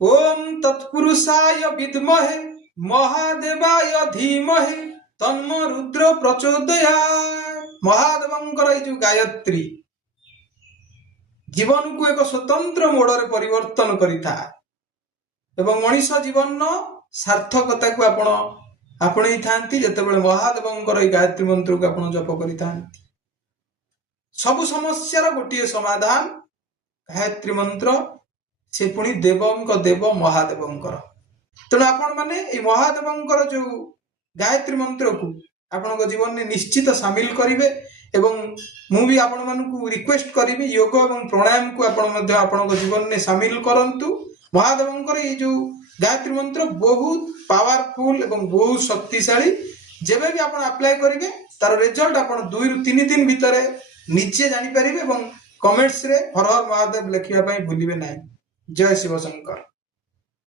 ओम तत्पुरुषाय विद्महे महादेवाय धीमहि तन्नो रुद्र प्रचोदयात्। महादेवंकर ये जो गायत्री जीवन को एक स्वतंत्र मोड़ परिवर्तन करिथा एवं मनीष जीवन सार्थकता को आपण आपणई थांती जेतेबेले महादेवंकर ये गायत्री मंत्र को आपण जप करिथांती। सब समस्यार गोटे समाधान गायत्री मंत्र, से पुणी देवंक देव महादेवंकर। तेणु आपण माने ये महादेवंकर जो गायत्री मंत्र को आपण जीवन में निश्चित सामिल करिवे एवं मु भी आपण मानकु रिक्वेस्ट करिवे योग एवं प्राणायाम को आपण जीवन में सामिल करंतु। महादेवंकर ये जो गायत्री मंत्र बहुत पावरफुल एवं बहुत शक्तिशाली। जेबे भी आपण अप्लाई करिवे तार रिजल्ट आपण 2 ରୁ 3 दिन भितर निश्चय जानि परिबे एवं कमेंट्स रे हर हर महादेव लिखिबा पई भूलिबे नाही। जय शिव शंकर।